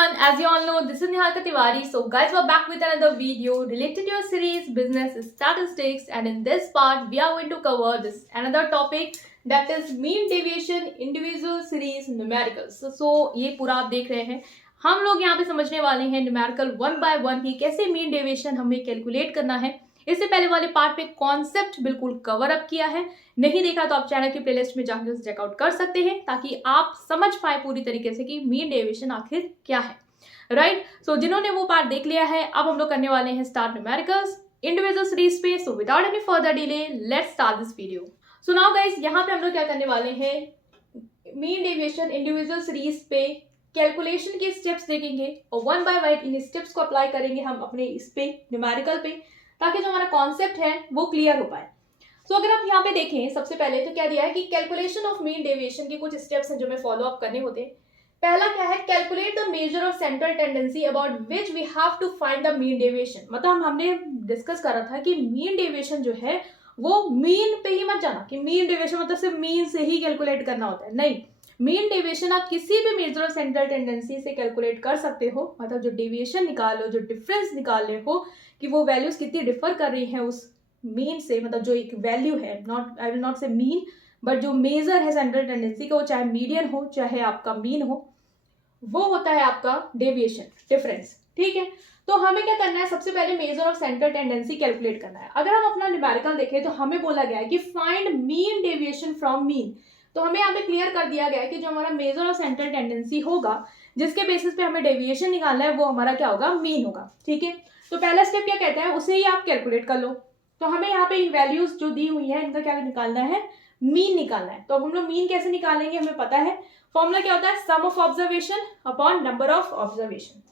everyone, as you all know, this is Niharika Tiwari. So guys, we're back with another video related to your series Business Statistics, and in this part we are going to cover this another topic that is mean deviation individual series numericals. So ये पूरा आप देख रहे हैं, हम लोग यहाँ पे समझने वाले हैं न्यूमेरिकल वन बाय वन की कैसे मीन डेविएशन हमें कैलकुलेट करना है। इससे पहले वाले पार्ट पे कॉन्सेप्ट बिल्कुल कवर अप किया है, नहीं देखा तो आप चैनल की प्लेलिस्ट में जाकर उसे चेकआउट कर सकते हैं ताकि आप समझ पाए पूरी तरीके से कि मीन डेविएशन आखिर क्या है। राइट, सो जिन्होंने वो पार्ट देख लिया है, अब हम लोग करने वाले हैं स्टार्ट न्यूमेरिकल्स इंडिविजुअल सीरीज पे। So without any further delay let's start this video. So now guys, यहाँ पे हम लोग क्या करने वाले हैं, मीन डेविएशन इंडिविजुअल सीरीज पे कैलकुलेशन के स्टेप्स देखेंगे और one by one in steps को अप्लाई करेंगे हम अपने इस पे न्यूमेरिकल पे, ताकि जो हमारा कॉन्सेप्ट है वो क्लियर हो पाए। सो अगर आप यहाँ पे देखें, सबसे पहले तो क्या दिया है कि कैलकुलेशन ऑफ मीन डेविएशन के कुछ स्टेप्स हैं जो हमें फॉलो अप करने होते हैं। पहला क्या है, calculate the measure of central tendency about which we have to find the mean deviation. मतलब हमने डिस्कस करा था कि मीन डेविएशन जो है वो मीन पे ही मत जाना कि मीन डेविएशन मतलब सिर्फ मीन से ही कैलकुलेट करना होता है, नहीं। मीन डेविएशन आप किसी भी मेजर ऑफ सेंट्रल टेंडेंसी से कैलकुलेट कर सकते हो। मतलब जो डेविएशन निकालो, जो डिफरेंस निकाले हो कि वो वैल्यूज कितनी डिफर कर रही हैं उस मीन से, मतलब जो एक वैल्यू है, नॉट आई विल नॉट से मीन बट जो मेजर है सेंट्रल टेंडेंसी का, वो चाहे मीडियन हो चाहे आपका मीन हो, वो होता है आपका डेविएशन डिफरेंस। ठीक है, तो हमें क्या करना है, सबसे पहले major of central tendency calculate करना है। अगर हम अपना न्यूमेरिकल देखें तो हमें बोला गया है कि find mean deviation from mean. तो हमें यहाँ पे क्लियर कर दिया गया है कि जो हमारा मेजर ऑफ सेंट्रल टेंडेंसी होगा, जिसके बेसिस पे हमें डेविएशन निकालना है, वो हमारा क्या होगा, मीन होगा। ठीक है, तो पहला स्टेप क्या कहता है, उसे ही आप कैलकुलेट कर लो। तो हमें यहाँ पे इन वैल्यूज जो दी हुई है इनका क्या निकालना है, मीन निकालना है। तो अब हम लोग मीन कैसे निकालेंगे, हमें पता है फॉर्मूला क्या होता है, sum of observation upon number of observation.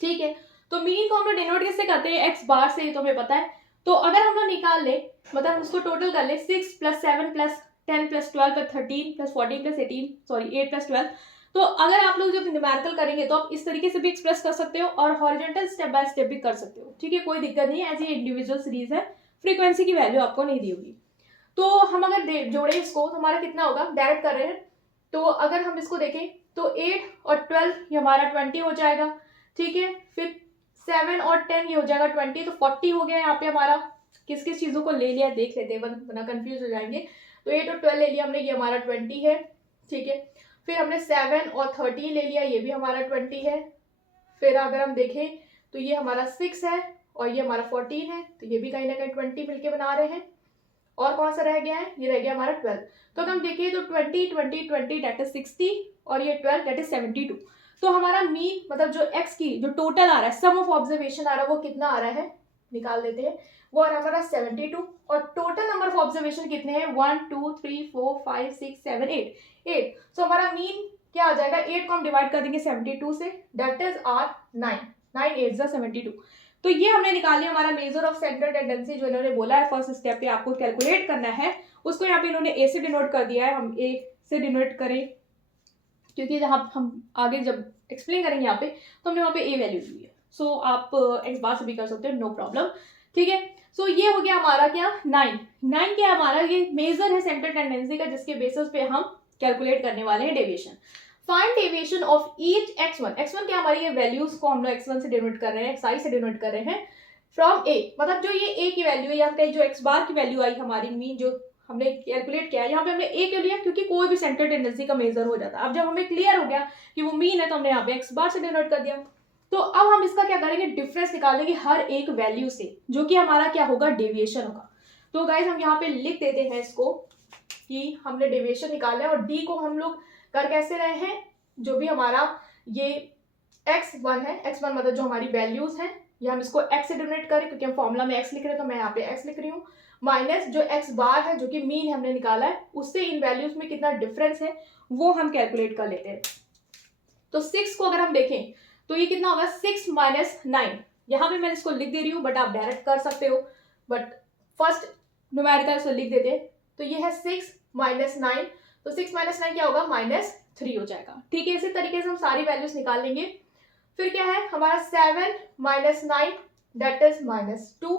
ठीक है, तो मीन को हम लोग डिनोट किससे करते हैं, एक्स बार से, तो हमें पता है। तो अगर हम लोग निकाल ले, मतलब हम इसको टोटल कर ले, 6 + 7 + 10 + 12 + 13 + 14 + 18 सॉरी 8 + 12। तो अगर आप लोग जब न्यूमेरिकल करेंगे तो आप इस तरीके से भी एक्सप्रेस कर सकते हो और हॉरिजॉन्टल स्टेप बाय स्टेप भी कर सकते हो। ठीक है, कोई दिक्कत नहीं है, ऐसी इंडिविजुअल सीरीज है, फ्रीक्वेंसी की वैल्यू आपको नहीं दी होगी। तो हम अगर जोड़े इसको तो हमारा कितना होगा, डायरेक्ट कर रहे हैं। तो अगर हम इसको देखें तो 8 और 12 ये हमारा 20 हो जाएगा। ठीक है, फिर 7 और 10 ये हो जाएगा 20, तो 40 हो गया। यहाँ पे हमारा किस किस चीज़ों को ले लिया देख लेते हैं, वरना कंफ्यूज हो जाएंगे। तो 8 और 12 ले लिया हमने, ये हमारा 20 है। ठीक है, फिर हमने 7 और 30 ले लिया, ये भी हमारा 20 है। फिर अगर हम देखें तो ये हमारा 6 है और ये हमारा 14 है, तो ये भी कहीं ना कहीं 20 मिलके बना रहे हैं। और कौन सा रह गया है, ये रह गया हमारा 12। तो अगर हम देखिए तो 20 20 20 दैट इज 60 और ये 12 दैट इज 72। तो हमारा मीन मतलब जो एक्स की जो टोटल आ रहा है, सम ऑफ ऑब्जर्वेशन आ रहा है, वो कितना आ रहा है, निकाल देते हैं। वो आ रहा है हमारा 72 और टोटल नंबर ऑफ ऑब्जर्वेशन कितने हैं, 1 2 3 4 5 6 7 8। सो हमारा मीन क्या आ जाएगा, 8 को हम डिवाइड कर देंगे 72 से, दैट इज आर 9 9 8 72। तो ये हमने निकाली हमारा मेजर ऑफ सेंट्रल टेंडेंसी, जो इन्होंने बोला है फर्स्ट स्टेप पे आपको कैलकुलेट करना है, उसको यहाँ पे इन्होंने ए से डिनोट कर दिया है। हम ए से डिनोट करें क्योंकि जहाँ हम आगे जब एक्सप्लेन करेंगे यहाँ पे तो हमने वहाँ पे ए वैल्यू दी है। सो आप एक्स बार से भी कर सकते हो, नो प्रॉब्लम। ठीक है, सो ये हो गया हमारा क्या, 9 क्या हमारा ये मेजर है सेंट्रल टेंडेंसी का, जिसके बेसिस पे हम कैलकुलेट करने वाले हैं deviation. Find deviation of each x1 क्या हमारी ये वैल्यूज को हम लोग x1 से डिनोट कर रहे हैं, xi से डिनोट कर रहे हैं, फ्रॉम a, मतलब जो ये a की वैल्यू है या फिर जो x बार की वैल्यू आई हमारी मीन जो हमने कैलकुलेट किया, यहाँ पे हमने a क्यों लिया, क्योंकि कोई भी सेंट्रल टेंडेंसी का मेजर हो जाता है। अब जब हमें क्लियर हो गया कि वो मीन है तो हमने यहाँ पे x बार से डिनोट कर दिया। तो अब हम इसका क्या करेंगे, डिफरेंस निकालेंगे हर एक वैल्यू से, जो कि हमारा क्या होगा, डेविएशन होगा। तो गाइज हम यहाँ पे लिख देते हैं इसको कि हमने डेविएशन निकाला है और डी को हम लोग कर कैसे रहे हैं, जो भी हमारा ये x1 है, x1 मतलब जो हमारी वैल्यूज हैं, ये हम इसको x से डिनोट करें क्योंकि हम फॉर्मूला में x लिख रहे हैं, तो मैं यहाँ पे x लिख रही हूँ, माइनस जो x बार है जो कि मीन हमने निकाला है, उससे इन वैल्यूज में कितना डिफरेंस है वो हम कैलकुलेट कर लेते हैं। तो 6 को अगर हम देखें तो ये कितना होगा, 6 - 9। यहाँ पे मैं इसको लिख दे रही हूँ बट आप डायरेक्ट कर सकते हो, बट फर्स्ट न्यूमेरिकल इसको लिख देते हैं। तो ये है 6 - 9, तो 6 - 9 क्या होगा, -3 हो जाएगा। ठीक है, इसी तरीके से हम सारी वैल्यूज निकाल लेंगे। फिर क्या है हमारा 7 - 9 दैट इज -2।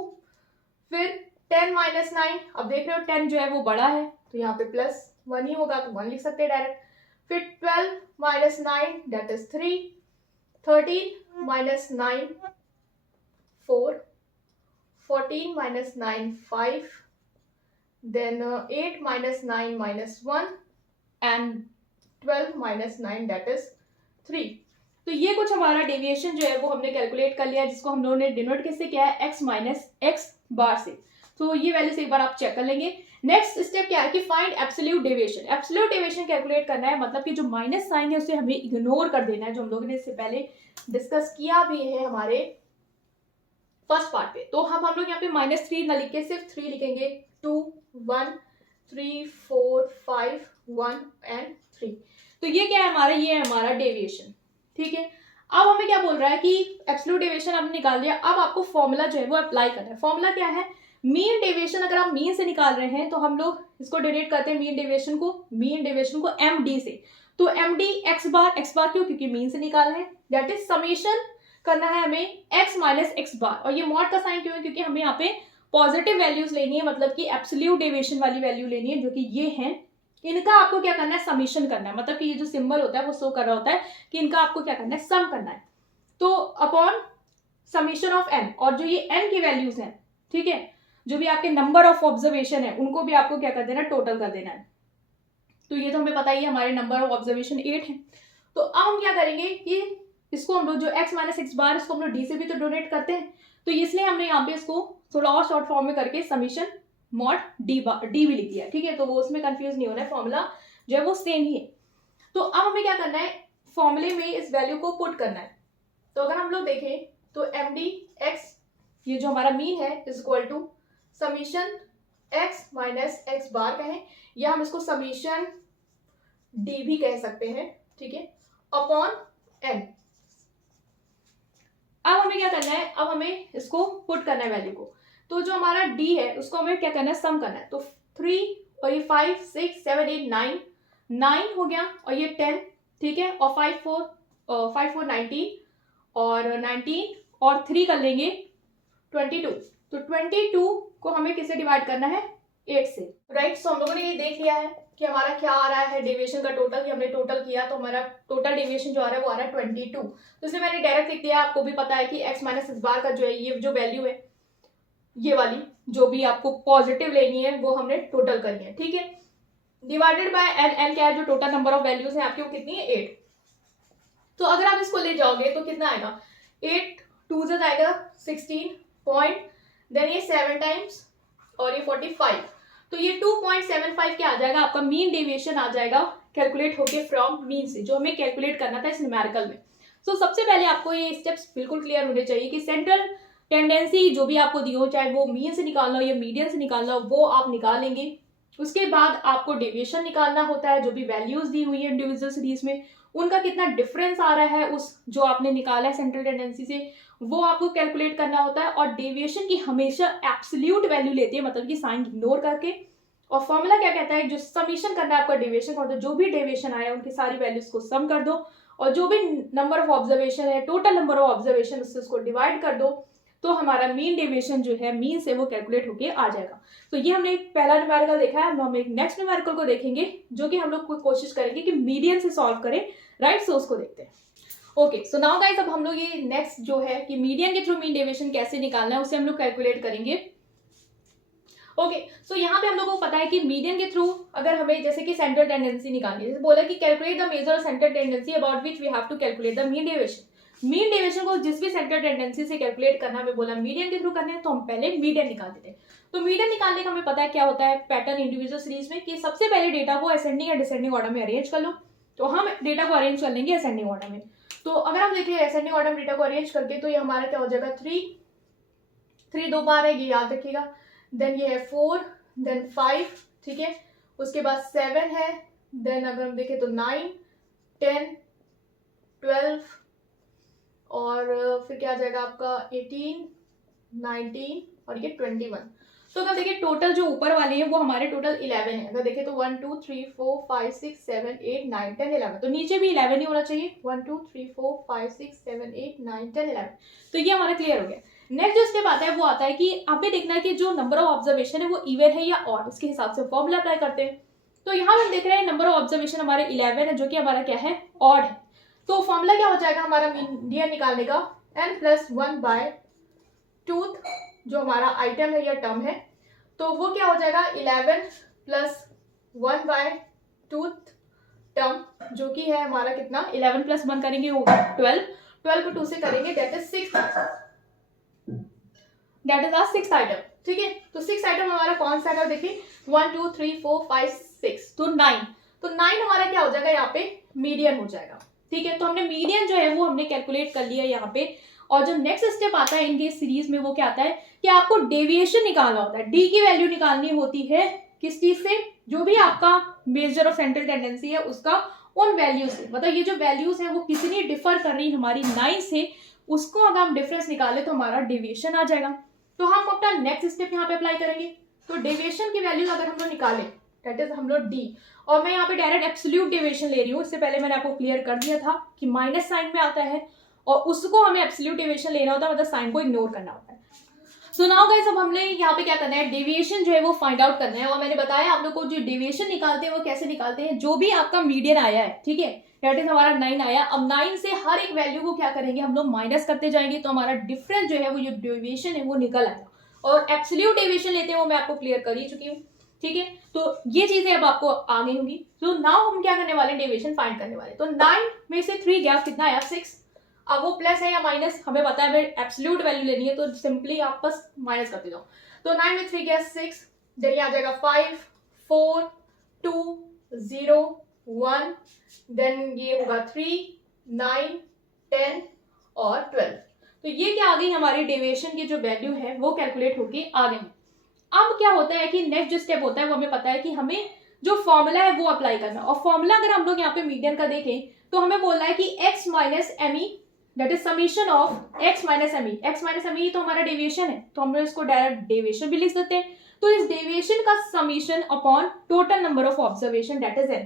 फिर 10 - 9, अब देख रहे हो 10 जो है वो बड़ा है तो यहाँ पे +1 ही होगा, तो 1 लिख सकते हैं डायरेक्ट। फिर 12 - 9 that is 3 13 minus 9 4, 14 minus 9 5, then 8 minus 9 minus 1 and 12 minus 9 that is 3। तो ये कुछ हमारा डेविएशन जो है वो हमने कैलकुलेट कर लिया, जिसको हम लोगों ने डिनोट किससे किया है, x माइनस एक्स बार से। तो ये वैल्यू से एक बार आप चेक कर लेंगे। नेक्स्ट स्टेप क्या है कि find absolute deviation. Absolute deviation calculate करना है, मतलब कि जो माइनस साइन है उसे हमें इग्नोर कर देना है, जो हम लोगों ने इससे पहले डिस्कस किया भी है हमारे फर्स्ट पार्ट पे। तो हम लोग यहाँ पे -3 ना लिख के सिर्फ 3 लिखेंगे, 2 1 3 4 5 1 एंड 3। तो ये क्या है हमारा, ये है हमारा डेविएशन, ठीक है। अब हमें क्या बोल रहा है कि एब्सोल्यूट डेविएशन आपने निकाल लिया, अब आपको फॉर्मूला जो है वो अप्लाई करना है। फॉर्मूला क्या है, मीन डेविएशन अगर आप मीन से निकाल रहे हैं तो हम लोग इसको डिनोट करते हैं मीन डेविएशन को MD से। तो MD एक्स बार क्यों, क्योंकि मीन से निकालना है, दैट इज समेशन करना है हमें x माइनस एक्स बार। और ये मॉड का साइन क्यों है, क्योंकि हमें यहाँ पे पॉजिटिव वैल्यूज लेनी है, मतलब कि एब्सोल्यूट डेविएशन वाली वैल्यू लेनी है, जो कि ये है। इनका आपको क्या करना है, समीशन करना है, मतलब कि ये जो सिंबल होता है वो शो कर रहा होता है कि इनका आपको क्या करना है, सम करना है। तो अपॉन समीशन ऑफ n, और जो ये n की वैल्यूज हैं, ठीक है, जो भी आपके नंबर ऑफ ऑब्जर्वेशन है उनको भी आपको क्या कर देना है, टोटल कर देना है। तो ये तो हमें पता ही है, हमारे नंबर ऑफ ऑब्जर्वेशन 8 है। तो अब हम क्या करेंगे कि इसको हम लोग जो x माइनस एक्स बार, इसको हम लोग d से भी तो डोनेट करते हैं, तो इसलिए हमने यहाँ पे इसको थोड़ा और शॉर्ट फॉर्म में करके समीशन मॉड डी भी लिख दिया, ठीक है। तो वो उसमें कंफ्यूज नहीं होना है, फॉर्मूला जो है वो सेम ही है। तो अब हमें क्या करना है, फॉर्मूले में इस वैल्यू को पुट करना है। तो अगर हम लोग देखें तो MD x, ये जो हमारा मीन है, is equal to summation x minus x bar कहें, या हम इसको समीशन d भी कह सकते हैं, ठीक है, अपॉन n। अब हमें क्या करना है, अब हमें इसको पुट करना है वैल्यू को। तो जो हमारा d है उसको हमें क्या करना है, सम करना है। तो 3 और ये 5 6 7 8 9 हो गया, और ये 10, ठीक है, और 5 4 19 और 19 और 3 कर लेंगे 22। तो 22 को हमें किससे डिवाइड करना है, 8 से, राइट। सो हम लोगों ने ये देख लिया है कि हमारा क्या आ रहा है डेविएशन का टोटल, कि हमने टोटल किया तो हमारा टोटल डेविएशन जो आ रहा है वो आ रहा है 22। तो इसलिए मैंने डायरेक्ट लिख दिया, आपको भी पता है कि x माइनस इस बार का जो है, ये जो वैल्यू है, ये वाली जो भी आपको पॉजिटिव लेनी है वो हमने टोटल करनी है, ठीक है, डिवाइडेड बाय n क्या है, जो टोटल नंबर ऑफ वैल्यूज है आपकी वो कितनी है, 8। तो अगर आप इसको ले जाओगे तो कितना आएगा, 8 2 से आएगा 16 पॉइंट, देन ये 7 टाइम्स और ये 45। तो ये 2.75 क्या आ जाएगा, आपका मीन डेविएशन आ जाएगा कैलकुलेट होके फ्रॉम मीन से, जो हमें कैलकुलेट करना था इस न्यूमेरिकल में। सो सबसे पहले आपको ये स्टेप्स बिल्कुल क्लियर होने चाहिए कि सेंट्रल टेंडेंसी जो भी आपको दी हो, चाहे वो मीन से निकालना हो या मीडियन से निकालना हो, वो आप निकालेंगे। उसके बाद आपको डेविएशन निकालना होता है, जो भी वैल्यूज दी हुई है इंडिविजुअल सीरीज में उनका कितना डिफरेंस आ रहा है उस जो आपने निकाला है सेंट्रल टेंडेंसी से, वो आपको कैलकुलेट करना होता है। और डेविएशन की हमेशा एब्सोल्यूट वैल्यू लेती है, मतलब कि साइन इग्नोर करके। और फॉर्मूला क्या कहता है, जो समीशन करना है आपका डेविएशन का, तो जो भी डेविएशन आया उनकी सारी वैल्यूज को सम कर दो, और जो भी नंबर ऑफ ऑब्जर्वेशन है, टोटल नंबर ऑफ ऑब्जर्वेशन, उससे उसको डिवाइड कर दो, तो हमारा मीन डेविएशन जो है मीन से वो कैलकुलेट होके आ जाएगा। तो ये हमने एक पहला न्यूमेरिकल देखा है, हम एक नेक्स्ट न्यूमेरिकल को देखेंगे, जो कि हम लोग कोशिश करेंगे कि मीडियन से सॉल्व करें, राइट। सो उसको देखते हैं। ओके, सो नाउ गाइस, अब हम लोग ये नेक्स्ट जो है कि मीडियन के थ्रू मीन डेविएशन कैसे निकालना है उसे हम लोग कैलकुलेट करेंगे। ओके, सो यहाँ पे हम लोगों को पता है कि मीडियन के थ्रू अगर हमें जैसे कि सेंट्रल टेंडेंसी निकालनी है, जैसे बोला कि calculate the measure central tendency about which we have to calculate the mean deviation. Mean deviation को जिस भी सेंट्रल टेंडेंसी से कैलकुलेट करना हमें बोला मीडियन के थ्रू करना है, तो हम पहले मीडियन निकालते थे। तो मीडियन निकालने का हमें पता है क्या होता है पैटर्न इंडिविजुअल सीरीज में, कि सबसे पहले डेटा को असेंडिंग या डिसेंडिंग ऑर्डर में अरेंज कर लो। तो हम डेटा को अरेंज कर लेंगे असेंडिंग ऑर्डर में। तो अगर हम देखिए असेंडिंग ऑर्डर में डेटा को अरेंज करके, तो ये हमारा क्या हो जाएगा, 3 दो बार है, ये याद रखिएगा। देन ये है 4, देन 5, ठीक है, उसके बाद 7 है, देन अगर हम देखें तो 9 10 12 और फिर क्या आ जाएगा आपका 18 19 और ये 21। तो अगर देखिए टोटल जो ऊपर वाले हैं वो हमारे टोटल 11 है। अगर देखें तो 1 2 3 4 5 6 7 8 9 10 11, तो नीचे भी 11 ही होना चाहिए। 1 2 3 4 5 6 7 8 9 10 11। तो ये हमारा क्लियर हो गया। नेक्स्ट जो स्टेप आता है वो आता है कि हमें देखना है कि जो नंबर ऑफ ऑब्जर्वेशन है वो इवन है या ऑड, उसके हिसाब से फॉर्मूला अप्लाई करते हैं। तो यहाँ हम देख रहे हैं नंबर ऑफ ऑब्जर्वेशन हमारे 11 है, जो कि हमारा क्या है, ऑड है। तो फॉर्मूला क्या हो जाएगा हमारा मीडियन निकालने का, n+1/2 जो हमारा आइटम है या टर्म है, तो वो क्या हो जाएगा 11+1/2 टर्म, जो कि है हमारा कितना 11 + 1 करेंगे होगा 12, 12 को 2 से करेंगे that is 6, that is our 6th item. ठीक है, तो 6th आइटम हमारा कौन सा है देखिए 1 2 3 4 5 6, तो 9, तो 9 हमारा क्या हो जाएगा यहाँ पे मीडियन हो जाएगा। ठीक है, तो हमने मीडियन जो है वो हमने कैलकुलेट कर लिया यहाँ पे। और जो नेक्स्ट स्टेप आता है इनके सीरीज में वो क्या आता है कि आपको डेविएशन निकालना होता है, डी की वैल्यू निकालनी होती है किस चीज से, जो भी आपका मेजर ऑफ सेंट्रल टेंडेंसी है उसका उन वैल्यू से, मतलब ये जो वैल्यूज है वो कितनी डिफर कर रही हमारी 9 से, उसको अगर हम डिफरेंस निकाले तो हमारा डेविएशन आ जाएगा। तो हम अपना नेक्स्ट स्टेप यहाँ पे अप्लाई करेंगे। तो डेविएशन की वैल्यूज अगर हम लोग निकाले दैट इज हम लोग डी, और मैं यहाँ पे डायरेक्ट एब्सोल्यूट डेविएशन ले रही हूँ, इससे पहले मैंने आपको क्लियर कर दिया था कि माइनस साइन में आता है और उसको हमें एब्सोल्यूट डेविएशन लेना होता है, मतलब साइन को इग्नोर करना होता है। सो नाउ गाइस अब हमने यहाँ पे क्या करना है, डेविएशन जो है वो फाइंड आउट करना है। और मैंने बताया आप लोग को जो डेविएशन निकालते हैं वो कैसे निकालते हैं, जो भी आपका मीडियन आया है, ठीक है, दैट इज हमारा 9 आया, अब 9 से हर एक वैल्यू को क्या करेंगे हम लोग माइनस करते जाएंगे, तो हमारा डिफरेंस जो है वो जो डेविएशन है वो निकल आएगा। और एब्सोल्यूट डेविएशन लेते हैं वो मैं आपको क्लियर कर ही चुकी हूँ। ठीक है, तो ये चीजें अब आपको आ गई होंगी। तो नाउ हम क्या करने वाले, डेविएशन फाइंड करने वाले। तो 9 में से 3 गया, कितना आया 6। अब वो प्लस है या माइनस हमें पता है, हमें एब्सोल्यूट वैल्यू लेनी है तो सिंपली आप बस माइनस करते जाओ। तो 9 में 3 गया 6, देन आ जाएगा 5 4 2 0 1, देन ये होगा 3 9 10 और 12। तो ये क्या आ गई हमारी डेविएशन की जो वैल्यू है वो कैलकुलेट होके आ गई। अब क्या होता है कि नेक्स्ट जो स्टेप होता है वो हमें पता है कि हमें जो फॉर्मूला है वो अप्लाई करना है। और फॉर्मूला अगर हम लोग यहाँ पे मीडियन का देखें तो हमें बोलना है कि x minus M E that is summation of x minus M E. X minus M E तो हमारा डेविएशन है, तो हम लोग इसको डायरेक्ट डेविएशन भी लिख सकते हैं। तो इस डेविएशन का summation upon total number of observation that is n।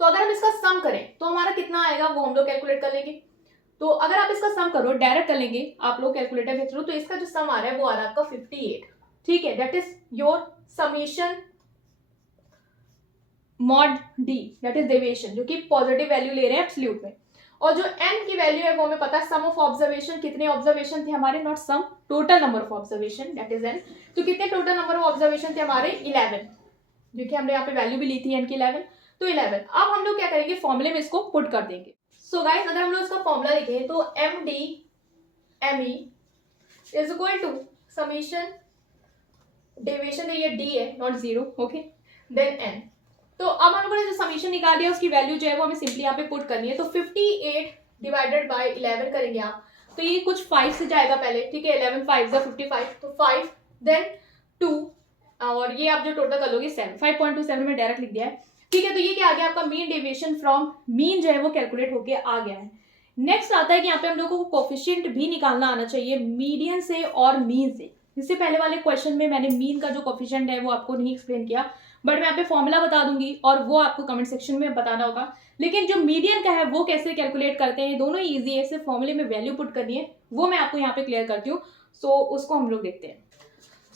तो अगर हम इसका सम करें तो हमारा कितना आएगा वो हम लोग कैलकुलेट कर लेंगे। तो अगर आप इसका सम करो डायरेक्ट कर लेंगे आप लोग कैलकुलेटर के थ्रू, तो इसका जो सम आ रहा है वो आ रहा है आपका 58। ठीक है, that is your summation mod D that is deviation, जो कि पॉजिटिव वैल्यू ले रहे हैं एब्सोल्यूट में। और जो n की वैल्यू है वो हमें पता है सम ऑफ ऑब्जर्वेशन, कितने ऑब्जर्वेशन थे हमारे, not sum, total number of observation that is n। तो कितने टोटल नंबर ऑफ ऑब्जर्वेशन थे हमारे 11, जो कि हमने यहाँ पे वैल्यू भी ली थी n की 11, तो 11। अब हम लोग क्या करेंगे, फॉर्मूले में इसको पुट कर देंगे। सो गाइस अगर हम लोग इसका फॉर्मूला लिखें तो M D M E is equal to summation, deviation है ये d है नॉट 0, ओके, देन n। तो अब हम लोगों ने जो समीशन निकाल लिया उसकी वैल्यू जो है वो हमें सिंपली यहाँ पे पुट करनी है। तो 58 डिवाइडेड बाय 11 करेंगे आप, तो ये कुछ 5 से जाएगा पहले, ठीक है, 11 5 55, तो 5 देन 2 और ये आप जो टोटल कर लोगे 7, 5.27 में डायरेक्ट लिख दिया है। ठीक है, तो ये क्या आ गया आपका मीन डेविएशन फ्रॉम मीन जो है वो कैलकुलेट होके आ गया है। नेक्स्ट आता है कि यहाँ पे हम लोगों को कोफिशिएंट भी निकालना आना चाहिए मीडियन से और मीन से। इससे पहले वाले क्वेश्चन में मैंने मीन का जो कोफिशिएंट है वो आपको नहीं एक्सप्लेन किया, बट मैं यहाँ पे फॉर्मूला बता दूंगी और वो आपको कमेंट सेक्शन में बताना होगा। लेकिन जो मीडियन का है वो कैसे कैलकुलेट करते हैं, दोनों ही ईजी है, सिर्फ फॉर्मूले में वैल्यू पुट करनी है, वो मैं आपको यहाँ पे क्लियर करती हूँ। सो उसको हम लोग देखते हैं।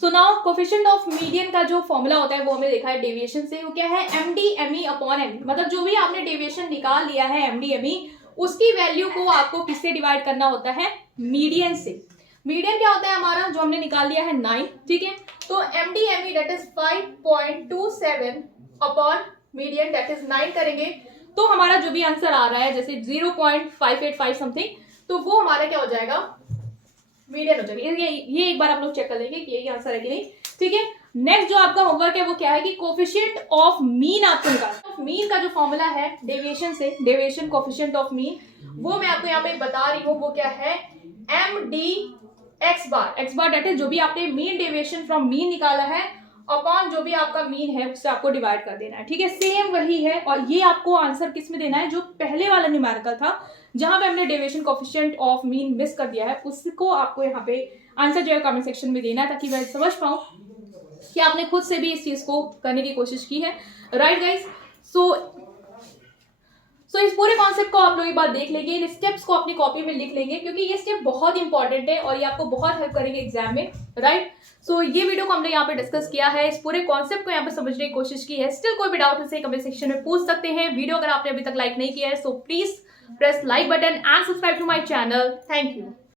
So now coefficient of median का जो फॉर्मूला होता है वो हमें देखा है डेविएशन से, वो क्या है M D M E upon M, मतलब जो भी आपने डेविएशन निकाल लिया है एम डी एम ई उसकी वैल्यू को आपको किससे डिवाइड करना होता है, मीडियन से। मीडियन क्या होता है हमारा, जो हमने निकाल लिया है 9, ठीक है, तो M D M E that is 5.27 upon median that is 9 करेंगे तो हमारा जो भी आंसर आ रहा है जैसे 0.585 समथिंग, तो वो हमारा क्या हो जाएगा, मीडियन हो जाएगा। ये एक बार आप लोग चेक कर लेंगे कि यही आंसर है कि नहीं। ठीक है, नेक्स्ट जो आपका होमवर्क है वो क्या है कि कोफिशिएंट ऑफ मीन आपको निकालना है। मीन का जो फॉर्मूला है डेविएशन से, डेविएशन कोफिशिएंट ऑफ मीन, वो मैं आपको यहाँ पे बता रही हूँ, वो क्या है M D x bar, x bar that is जो भी आपने मीन डेविएशन फ्रॉम मीन निकाला है अपॉन जो भी आपका मीन है उससे आपको डिवाइड कर देना है। ठीक है, सेम वही है। और ये आपको आंसर किस में देना है, जो पहले वाला न्यूमेरिकल था जहां पे हमने deviation coefficient of mean miss कर दिया है, उसको आपको यहाँ पे आंसर जो है कमेंट सेक्शन में देना है, ताकि मैं समझ पाऊं कि आपने खुद से भी इस चीज को करने की कोशिश की है। राइट गाइज, सो इस पूरे कॉन्सेप्ट को आप लोग एक बार देख लेंगे, इन स्टेप्स को अपनी कॉपी में लिख लेंगे, क्योंकि ये स्टेप बहुत इंपॉर्टेंट है और ये आपको बहुत हेल्प करेंगे एग्जाम में। राइट, सो ये वीडियो को हमने यहाँ पे डिस्कस किया है, इस पूरे कॉन्सेप्ट को यहाँ पे समझने की कोशिश की है। स्टिल कोई भी डाउट है कमेंट सेक्शन में पूछ सकते हैं। वीडियो अगर आपने अभी तक लाइक नहीं किया है so please Press like button and subscribe to my channel. Thank you.